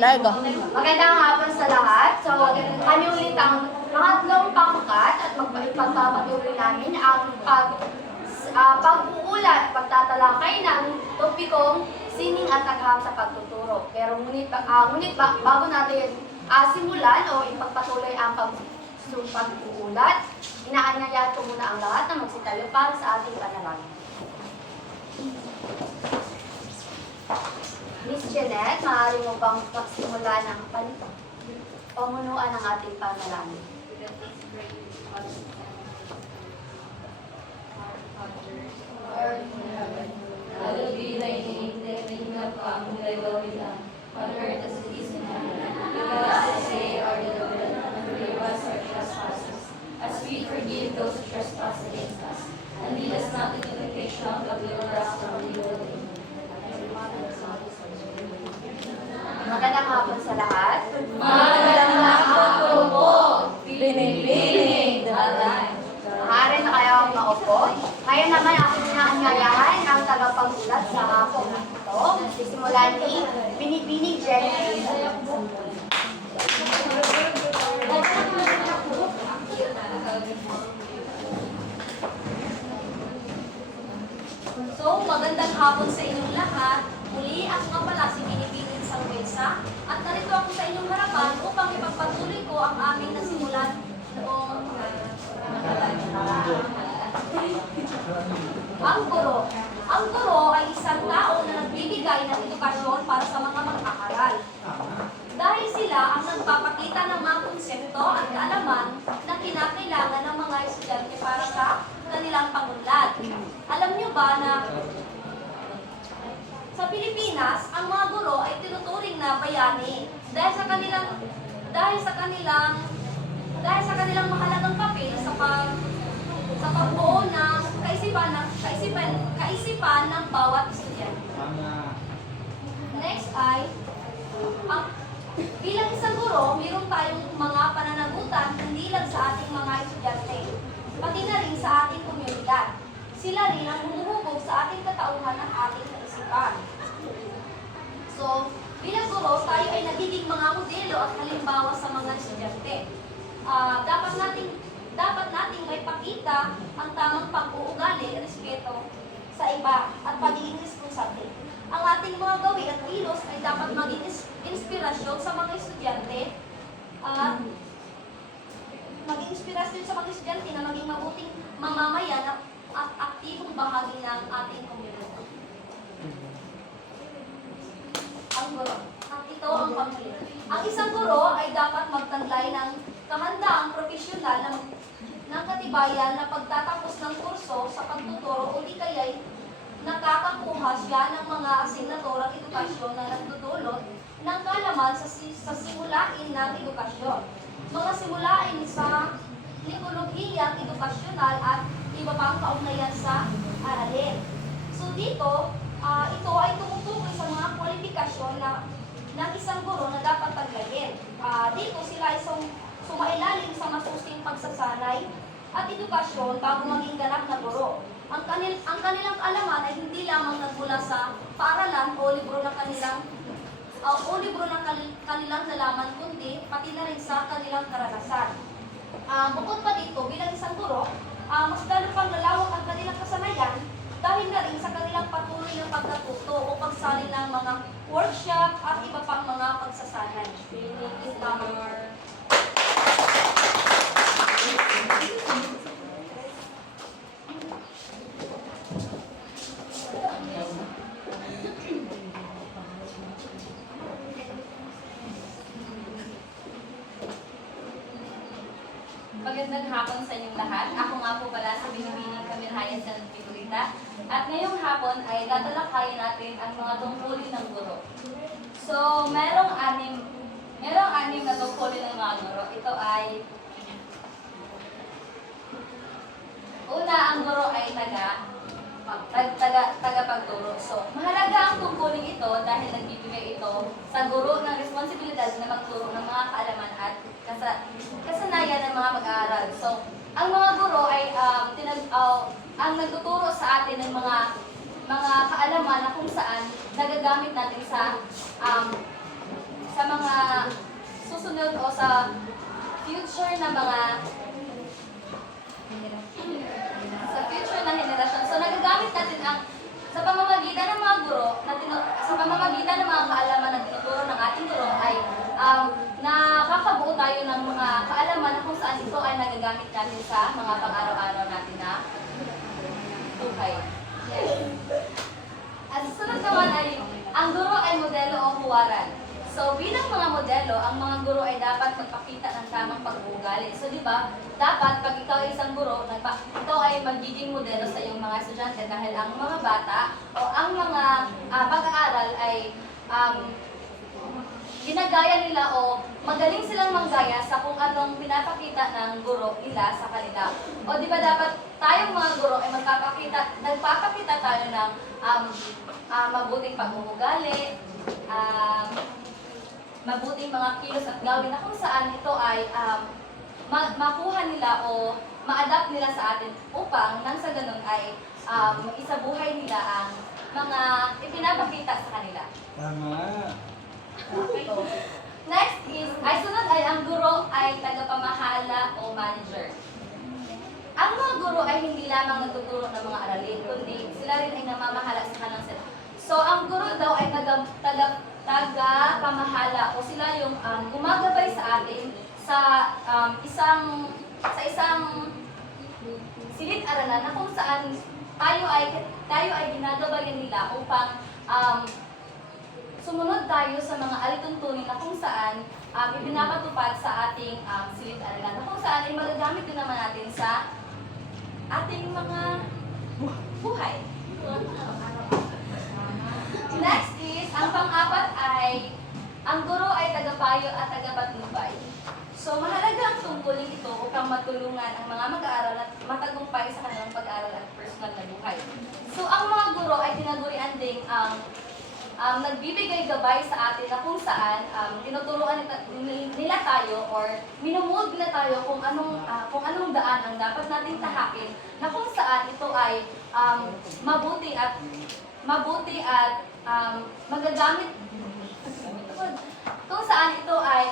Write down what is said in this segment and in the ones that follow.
Largo. Magandang hapon sa lahat. So, kami ulit ang pangatlong pangkat at pagpapatuloy namin ang pag-uulat, pagtatalakay ng topikong sining at agham sa pagtuturo. Pero ngunit bago natin simulan o ipagpatuloy ang pag-uulat, inaanyayahan ko muna ang lahat na magsitayo para sa ating panalangin. Miss Jeanette, maaari mo bang magsimula ng pamunuan ng ating panalangin? Hallowed be thy name, thy kingdom come, thy will be done, on earth as it is in heaven. Give us this day our daily bread, and forgive us our trespasses, as we forgive those who trespass against us. And lead us not into temptation, but deliver us from evil. Magandang hapon sa lahat. Magandang hapon po, Pinipining Daray. Maaari na kayo maupo. Ngayon naman ako inaanyayahan ang tagapag-ulat sa hapon na ito. Sisimulan ni Binibining Jenny. So, magandang hapon sa inyong lahat. Muli, ako nga pala si Binibining Sangwesa at narito ako sa inyong harapan upang ipagpatuloy ko ang aming nasimulan noong ang guro. Ang guro ay isang tao na nagbibigay ng edukasyon para sa mga mag-aaral. Dahil sila ang nagpapakita ng mga konsepto at kaalaman na kinakailangan ng mga estudyante para sa kanilang pangunlad. Alam niyo ba na sa Pilipinas, ang mga guro ay tinuturing na bayani dahil sa kanilang mahalagang papel sa pagbuo ng kaisipan ng bawat estudyante. Next ay bilang isang guro, mayroon tayong mga pananagutan hindi lang sa ating mga estudyante, pati na rin sa ating komunidad. Sila rin ang humuhubog sa ating katauhan at ating kaisipan. So, bilang guro, tayo ay nagiging mga modelo at halimbawa sa mga estudyante. Dapat nating may pakita ang tamang pag-uugali, respeto sa iba at pagiging responsable. Ang ating mga gawi at kilos ay dapat maging inspirasyon sa mga estudyante at maging inspirasyon sa mga estudyante na maging mabuting mamamayan at aktibong bahagi ng ating komunidad. Ang guro. Ito ang pamilya. Ang isang guro ay dapat magtaglay ng kahandaang profesional ng katibayan na pagtatapos ng kurso sa pagtuturo o di kaya'y nakakakuha siya ng mga asignaturang edukasyon na nagdudulot ng kaalaman sa simulain ng edukasyon. Mga simulain sa likolohiyang edukasyonal at iba pang kaugnayan sa aralin. So dito, ito ay tumutukoy sa mga kwalifikasyon ng isang guro na dapat taglayin. Dito sila ay sumailalim sa masusing pagsasanay at edukasyon bago maging ganap na guro. Ang kanilang kaalaman ay hindi lamang nagmula sa paaralan o libro ng kanilang nalaman, kundi pati na rin sa kanilang karanasan. Bukod pa dito, bilang isang guro, mas lalo pang lalawak ang kanilang kasanayan dahil na rin sa kanilang patuloy ng pagkatuto o pagsali ng mga workshop at iba pang mga pagsasanay. Magandang hapon sa inyong lahat. Ako nga po pala si Binibining Kamirhayan sa Pigurita. At ngayong hapon ay tatalakayin natin ang mga tungkulin ng guro. So, merong anim na tungkulin ng mga guro. Ito ay una, ang guro ay tagapagturo. So, mahalaga ang tungkulin ito dahil nagbibigay ito sa guro ng responsibilidad na magturo ng mga kaalaman at kasanayan ng mga mag-aaral. So, ang mga guro ay ang nagtuturo sa atin ng mga mga kaalaman na kung saan nagagamit natin sa mga susunod o sa future na mga henerasyon. So nagagamit natin sa pamamagitan ng mga guro, sa pamamagitan ng mga kaalaman na tinuturo ng ating guro ay nakakabuo tayo ng mga kaalaman na kung saan ito ay nagagamit natin sa mga pang-araw-araw natin na buhay. Yes. At susunod naman ay, ang guro ay modelo o huwaran. So, bilang mga modelo, ang mga guro ay dapat magpakita ng tamang pag-uugali. So, di ba, dapat pag ikaw ay isang guro, ikaw ay magiging modelo sa iyong mga estudyante dahil ang mga bata o ang mga pag-aaral ay ginagaya nila o magaling silang manggaya sa kung anong pinapakita ng guro nila sa kanila. O di ba dapat tayong mga guro ay nagpapakita tayo ng mabuting pag-uugali, mabuting mga kilos at gawin na kung saan ito ay makuha nila o ma-adapt nila sa atin upang nang sa ganun ay isabuhay nila ang mga ipinapakita sa kanila. Tama. Next is, sunod ay ang guro ay tagapamahala o manager. Ang mga guro ay hindi lamang nagtuturo ng mga aralin, kundi sila rin ay namamahala sa kanang sila. So, ang guro daw ay tagapamahala o sila yung gumagabay sa atin sa isang silid-aralan na kung saan tayo ay ginagabayan nila upang sumunod tayo sa mga alituntunin na kung saan ipinapatupad sa ating silid-aralan na kung saan ay magagamit din naman natin sa ating mga buhay. Next is, ang pang-apat ay, ang guro ay tagapayo at tagapatnubay. So, mahalaga ang tungkulin ito upang matulungan ang mga mag-aaral at matagumpay sa kanilang pag-aaral at personal na buhay. So, ang mga guro ay tinagurian ding nagbibigay gabay sa atin na kung saan tinuturuan nila tayo or minumuod nila tayo kung anong daan ang dapat nating tahakin na kung saan ito ay mabuti at magagamit kung saan ito ay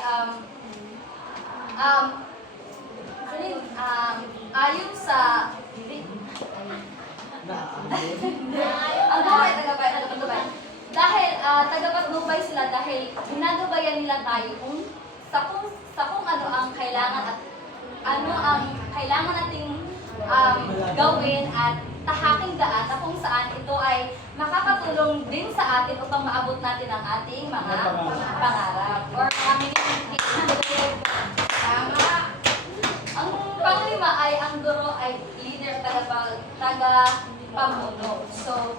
ayon sa ang guro ay tagapatnubay. Dahil tagapatnubay sila dahil ginagabayan nila tayo sa kung ano ang kailangan at ano ang kailangan nating gawin at tahaking daan na kung saan ito ay makakatulong din sa atin upang maabot natin ang ating mga pangarap or mga minimum. Tama. Ang panglima ay ang guro ay leader, tagapamuno. So,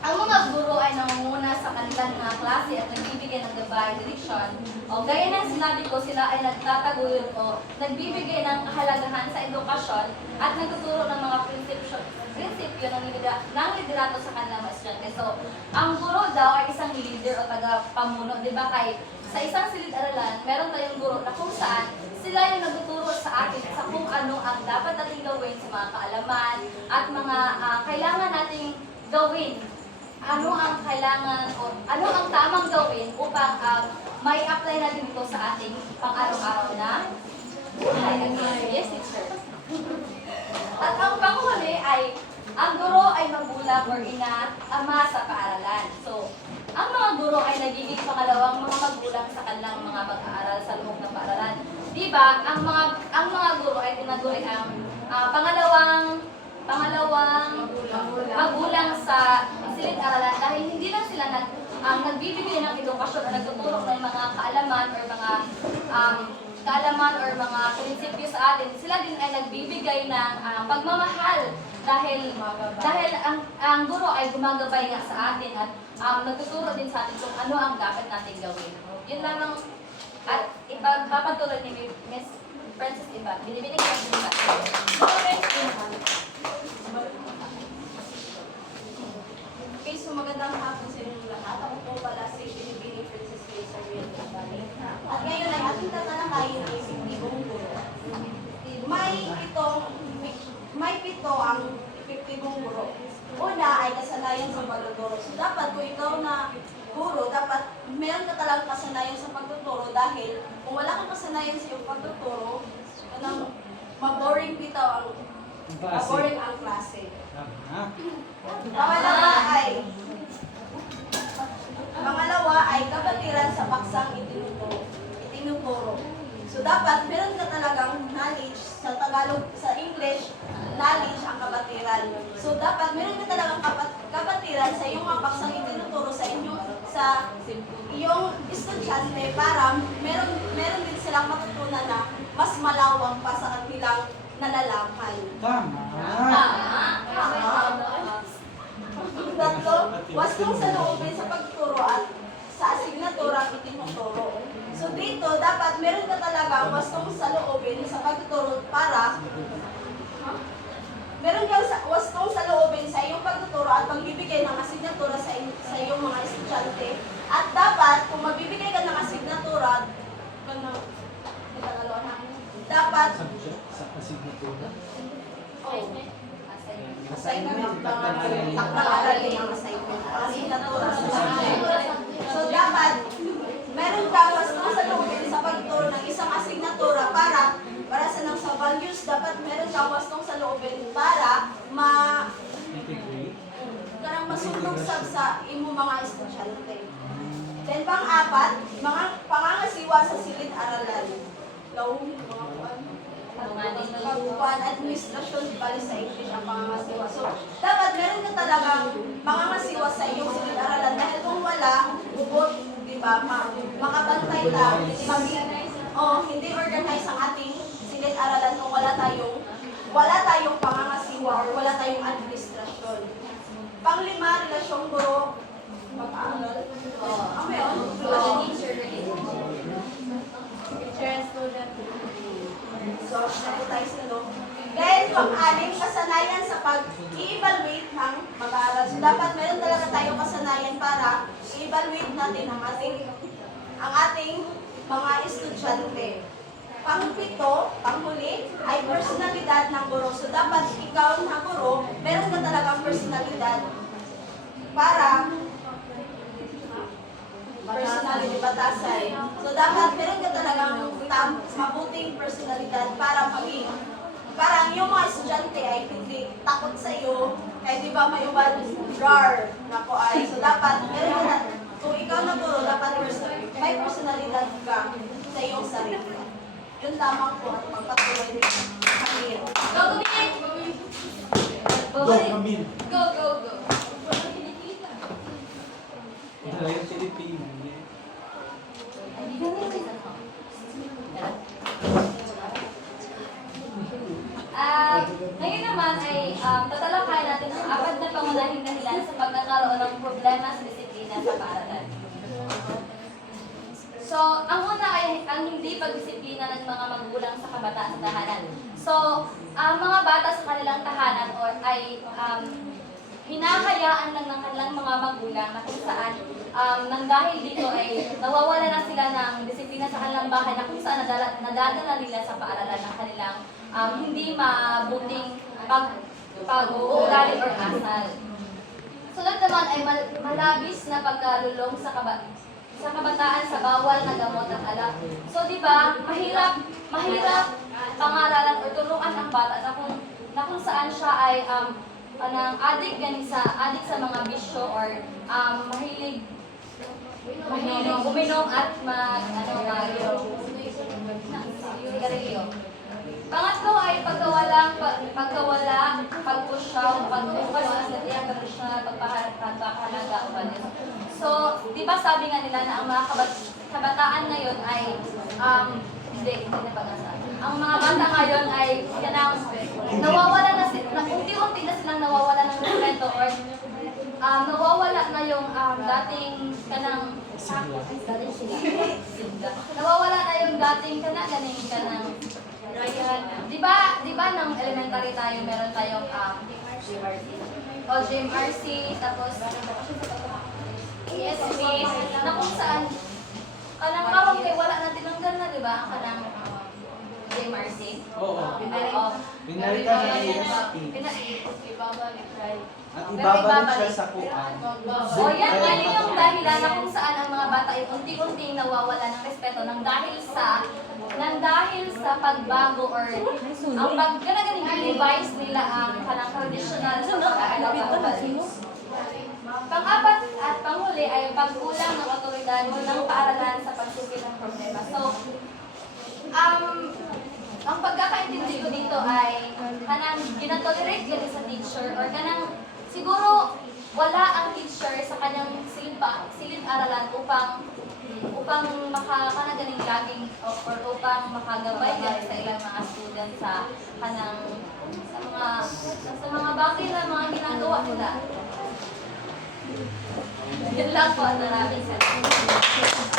ang mga guro ay nangunguna sa kanilang mga klase at nagbibigay ng gabay, direksyon. O gaya ng sinabi ko, sila ay nagtataguyod o nagbibigay ng kahalagahan sa edukasyon at nagtuturo ng mga prinsipyo ng liderato sa kanilang mga estudyante. So, ang guro daw ay isang leader o tagapamuno. Di ba kay sa isang silid-aralan, meron tayong guro na kung saan sila yung nagtuturo sa atin sa kung ano ang dapat nating gawin sa mga kaalaman at mga kailangan nating gawin. Ano ang kailangan o ano ang tamang gawin upang may apply natin ito sa ating pang-araw-araw na buhay. Yes, teacher. At ang panghuli ay ang guro ay magulang or ina, ama sa paaralan. So, ang mga guro ay nagiging pangalawang mga magulang sa kanilang mga mag-aaral sa loob ng paaralan. Diba, ang mga guro ay tinaguri ang pangalawang magulang sa silid-aralan dahil hindi lang sila nagbibigay ng edukasyon o nagtuturo ng mga kaalaman or mga prinsipyo sa atin. Sila din ay nagbibigay ng pagmamahal dahil ang guro ay gumagabay nga sa atin at nagtuturo din sa atin kung ano ang dapat natin gawin. Yun lamang at ipagpapatuloy ni Miss Princess Iba. Binibining ko ang Iba. Okay, so magandang hapon sa inyong lahat. Ako po pala si Binibining Princess Isabel. At ngayon ay ating tatalakayin ang epektibong guro. May pito ang epektibong guro. Una ay kasanayan meron ka talagang kasanayan sa pagtuturo dahil kung wala kang kasanayan sa iyong pagtuturo, anong maboring bitaw ang maboring ang klase. Pangalawa ay kabatiran sa paksang itinuturo. So dapat meron ka talagang knowledge sa Tagalog, sa English, knowledge ang kabatiran. So dapat meron ka talagang kabatiran sa iyong mga paksang itinuturo sa iyong estudyante para meron din silang matutunan na mas malawak pa sa kanilang nalalaman. Tatlo, wastong sa loobin sa pagturo at sa asignaturang itinuturo. So dito, dapat meron ka talagang wastong sa loobin sa pagtuturo para meron kang wastong sa loobin sa iyong pagtuturo at pagbibigay ng asignatura sa iyong mga estudyante. At dapat, kung magbibigay ka ng asignatura, dapat assignment, pag-aaralin ang assignment, asignatura sa assignment. So dapat, meron ka wastong sa loobin sa pagtuturo ng isang asignatura para sa values, dapat meron kang wastong sa loobin para karang masundog sa imo mga estudyante. Then pang-apat, mga pangangasiwa sa silid-aralan. Pagkuhan, administrasyon, bali sa English ang pangangasiwa. So, dapat meron ka talagang pangangasiwa sa iyong silid-aralan dahil kung wala, ubot, di ba, makabantay lang, hindi organize ang ating silid-aralan kung wala tayong pangangasiwa or wala tayong administrasyon. Panglima, relasyong guro, pag-aaral. Ano yun? So, naku tayo sa no. Then, pang-anim, kasanayan sa pag-i-evaluate ng mag-aaral. So, dapat meron talaga tayong kasanayan para i-evaluate natin ang ating mga estudyante. Pang-pito, panghuli, ay personalidad ng guro. So, dapat ikaw na guro, meron ka talagang personalidad para personality batasay. So, dapat meron ka talagang mabuting personalidad para ang iyong mga estudyante ay hindi takot sa iyo. Kaya di ba may ubad, rar, nako ay. So, dapat meron ka kung ikaw na guro, dapat may personalidad ka sa iyong sarili. Yun lamang po at magpatuloy kami. Go, Camille! Go, go, go. Yung Pilipino. Ngayon naman ay tatalakayin natin ang apat na pangunahing dahilan sa pagkakaroon ng problema sa disiplina sa paaralan. So, ang una ay ang hindi pagdisiplina ng mga magulang sa kabataan sa tahanan. So, ang mga bata sa kanilang tahanan ay hinahayaan lang ng kanilang mga magulang na kung saan nang dahil dito ay nawawala na sila ng disiplina sa kanilang bahay na kung saan nadadala nila sa paaralan ng kanilang hindi mabuting pag-uugali or asal. Sunod naman ay malabis na pagkalulong sa kabataan sa bawal na gamot at alak. So, di ba, mahirap pangaralan o turuan ang bata na kung saan siya ay addict sa mga bisyo or mahilig uminom at sigarilyo. Pangatlo ay pagpusyaw, pagbukas ng satiang tradisyonal, pagpapahalaga o values. So, di ba sabi nga nila na ang mga kabataan ngayon ay, hindi na pag-asa. Ang mga bata ngayon ay kanang nawawala na unti-unti na silang nawawala ng respeto or nawawala na yung dating kanang nawawala na yung dating kanang Di ba nang elementary tayo meron tayong GMRC tapos ESP na kung saan kanang karon kay wala na tinanggal na di ba kanang Marcy? Oo. Oo. Pinalitan ng ASP. At ibabalik siya sa kuan. O yan yung dahilan na kung saan ang mga bata ay unti-unting nawawala ng respeto ng dahil sa pagbago or ang pagganagaling i-revise nila ang kanang traditional sa pag-aalap values. Pang-apat at panghuli ay pagkulang ng otoridad ng paaralan sa pagsukil ng problema. So, ang pagkakaintindi ko dito ay kanang ginatolerate gani sa teacher or kanang siguro wala ang teacher sa kanyang silid-aralan upang makakagaling laging or upang makagabay gani sa ilang mga student sa kanang sa mga bagay na mga ginagawa nila. Yun lang po, maraming salamat.